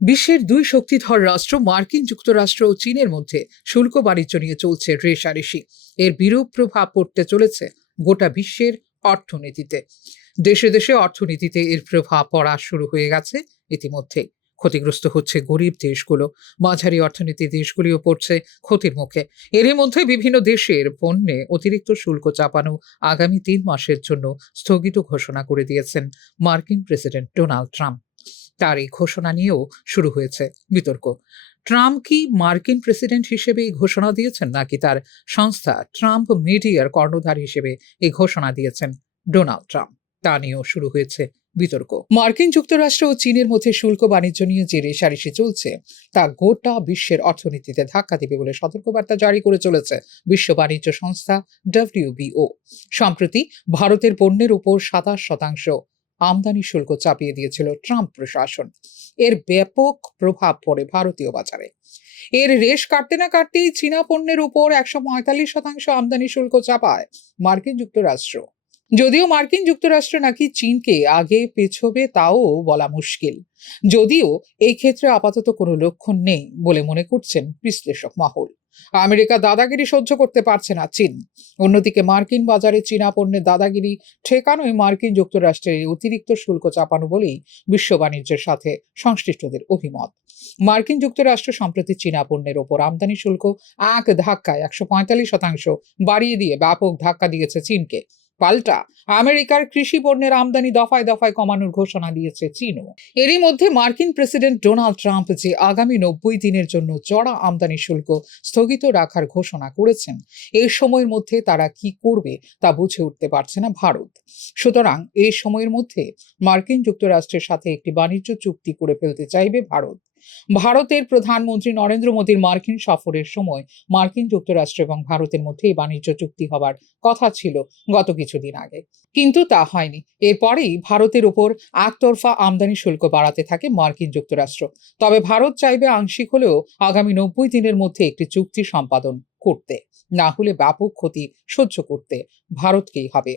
বিশ্বের দুই শক্তিধর রাষ্ট্র, মার্কিন যুক্তরাষ্ট্র ও চীনের মধ্যে শুল্ক বাণিজ্য নিয়ে চলছে রেশারেশি এর বিরূপ প্রভাব পড়তে চলেছে গোটা বিশ্বের অর্থনীতিতে। দেশে দেশে অর্থনীতিতে এর প্রভাব পড়া শুরু হয়ে গেছে ইতিমধ্যে ক্ষতিগ্রস্ত হচ্ছে গরিব দেশগুলো, মাঝারি অর্থনীতি দেশগুলিও পড়ছে ক্ষতির মুখে। এরই মধ্যে বিভিন্ন দেশের পণ্যে অতিরিক্ত শুল্ক চাপানো আগামী তিন মাসের জন্য স্থগিত ঘোষণা করে দিয়েছেন মার্কিন প্রেসিডেন্ট ডোনাল্ড ট্রাম্প। তার এই ঘোষণা নিয়েও শুরু হয়েছে বিতর্ক। ট্রাম্প কি মার্কিন প্রেসিডেন্ট হিসেবে এই ঘোষণা দিয়েছেন, নাকি তার সংস্থা ট্রাম্প মিডিয়ার কর্ণধার হিসেবে এই ঘোষণা দিয়েছেন ডোনাল্ড ট্রাম্প? তা নিয়েও শুরু হয়েছে বিতর্ক। মার্কিন যুক্তরাষ্ট্র ও চীনের মধ্যে শুল্ক বাণিজ্য নিয়ে যে রেশারেশি চলছে, তা গোটা বিশ্বের অর্থনীতিতে ধাক্কা দেবে বলে সতর্কবার্তা জারি করে চলেছে বিশ্ব বাণিজ্য সংস্থা ডব্লিউবিও। সম্প্রতি ভারতের পণ্যের উপর সাতাশ শতাংশ আমদানি শুল্ক চাপিয়ে দিয়েছিল ট্রাম্প প্রশাসন। এর ব্যাপক প্রভাব পড়ে ভারতীয় বাজারে। এর রেশ কাটতে না কাটতেই চীনা পণ্যের উপর একশো পঁয়তাল্লিশ শতাংশ আমদানি শুল্ক চাপায় মার্কিন যুক্তরাষ্ট্র। যদিও মার্কিন যুক্তরাষ্ট্র নাকি চীনকে আগে পেছবে, তাও বলা মুশকিল। যদিও এই ক্ষেত্রে আপাতত কোনো লক্ষণ নেই বলে মনে করছেন বিশ্লেষক মহল। আমেরিকা দাদাগিরি সহ্য করতে পারছে না চীন। অন্যদিকে মার্কিন বাজারে চীনা পণ্যের দাদাগিরি ঠেকানোই মার্কিন যুক্তরাষ্ট্রের অতিরিক্ত শুল্ক চাপানো বলেই বিশ্ব বাণিজ্যের সাথে সংশ্লিষ্টদের অভিমত। মার্কিন যুক্তরাষ্ট্র সম্প্রতি চীনা পণ্যের ওপর আমদানি শুল্ক এক ধাক্কায় একশো পঁয়তাল্লিশ শতাংশ বাড়িয়ে দিয়ে ব্যাপক ধাক্কা দিয়েছে চীনকে। পাল্টা। আমেরিকার কৃষি পণ্যের আমদানি দফায় দফায় কমানোর ঘোষণা দিয়েছে চীনও। এরই মধ্যে মার্কিন প্রেসিডেন্ট ডোনাল্ড ট্রাম্প যে আগামী নব্বই দিনের জন্য চড়া আমদানি শুল্ক স্থগিত রাখার ঘোষণা করেছেন এই সময়ের মধ্যে তারা কি করবে তা বুঝে উঠতে পারছে না ভারত। সুতরাং এই সময়ের মধ্যে মার্কিন যুক্তরাষ্ট্রের সাথে একটি বাণিজ্য চুক্তি করে ফেলতে চাইবে ভারত। ভারতের প্রধানমন্ত্রী নরেন্দ্র মোদীর মার্কিন সফরের সময় মার্কিন যুক্তরাষ্ট্র এবং ভারতের মধ্যে এই বাণিজ্য চুক্তি হবার কথা ছিল গত কিছুদিন আগে। কিন্তু তা হয়নি। এরপরেই ভারতের উপর একতরফা আমদানি শুল্ক বাড়াতে থাকে মার্কিন যুক্তরাষ্ট্র। তবে ভারত চাইবে আংশিক হলেও আগামী নব্বই দিনের মধ্যে একটি চুক্তি সম্পাদন করতে। না হলে ব্যাপক ক্ষতি সহ্য করতে ভারতকেই হবে।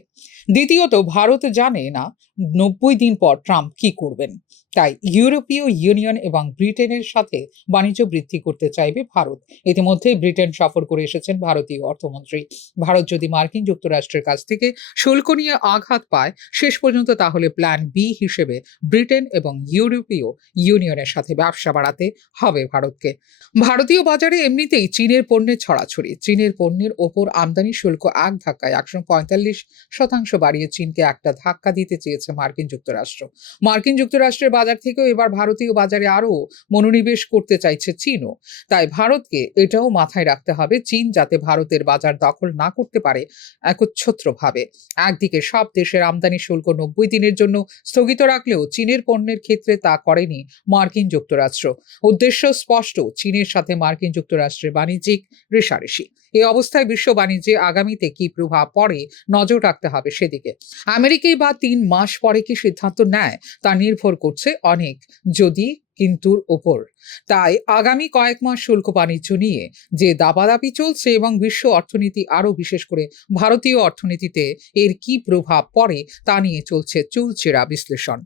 দ্বিতীয়ত, ভারত জানে না নব্বই দিন পর ট্রাম্প কি করবেন? তাই ইউরোপীয় ইউনিয়ন এবং ব্রিটেনের সাথে বাণিজ্য বৃদ্ধি করতে চাইবে ভারত। ইতিমধ্যেই ব্রিটেন সফর করে এসেছেন ভারতীয় অর্থমন্ত্রী। ভারত যদি মার্কিন যুক্তরাষ্ট্রের কাছ থেকে শুল্ক নিয়ে আঘাত পায়, শেষ পর্যন্ত তাহলে প্ল্যান বি হিসেবে ব্রিটেন এবং ইউরোপীয় ইউনিয়নের সাথে ব্যবসা বাড়াতে হবে ভারতকে। ভারতীয় বাজারে এমনিতেই চীনের পণ্যের ছড়াছড়ি। চীনের পণ্যের ওপর আমদানি শুল্ক এক ধাক্কায় একশো পঁয়তাল্লিশ শতাংশ বাড়িয়ে চীনকে একটা ধাক্কা দিতে চেয়েছে মার্কিন যুক্তরাষ্ট্র। মার্কিন যুক্তরাষ্ট্রের বাজার থেকেও এবার ভারতীয় বাজারে আরও মনোনিবেশ করতে চাইছে চীনও। তাই ভারতকে এটাও মাথায় রাখতে হবে চীন যাতে ভারতের বাজার দখল না করতে পারে একচ্ছত্রভাবে। একদিকে সব দেশের আমদানি শুল্ক নব্বই দিনের জন্য স্থগিত রাখলেও চীনের পণ্যের ক্ষেত্রে তা করেনি মার্কিন যুক্তরাষ্ট্র। উদ্দেশ্য স্পষ্ট, চীনের সাথে মার্কিন যুক্তরাষ্ট্রের বাণিজ্যিক রেশারেশি এই অবস্থায় বিশ্ব বাণিজ্যে আগামীতে কি প্রভাব পড়ে, নজর রাখতে হবে সেদিকে। আমেরিকায় বা তিন মাস পরে কি সিদ্ধান্ত নেয়, তা নির্ভর করছে অনেক, যদি, কিন্তুর ওপর। তাই আগামী কয়েক মাস শুল্ক বাণিজ্য নিয়ে যে দাবাদাবি চলছে এবং বিশ্ব অর্থনীতি আরও বিশেষ করে ভারতীয় অর্থনীতিতে এর কি প্রভাব পড়ে, তা নিয়ে চলছে চুলচেরা বিশ্লেষণ।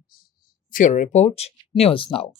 ফিওর রিপোর্ট, নিউজ নাও।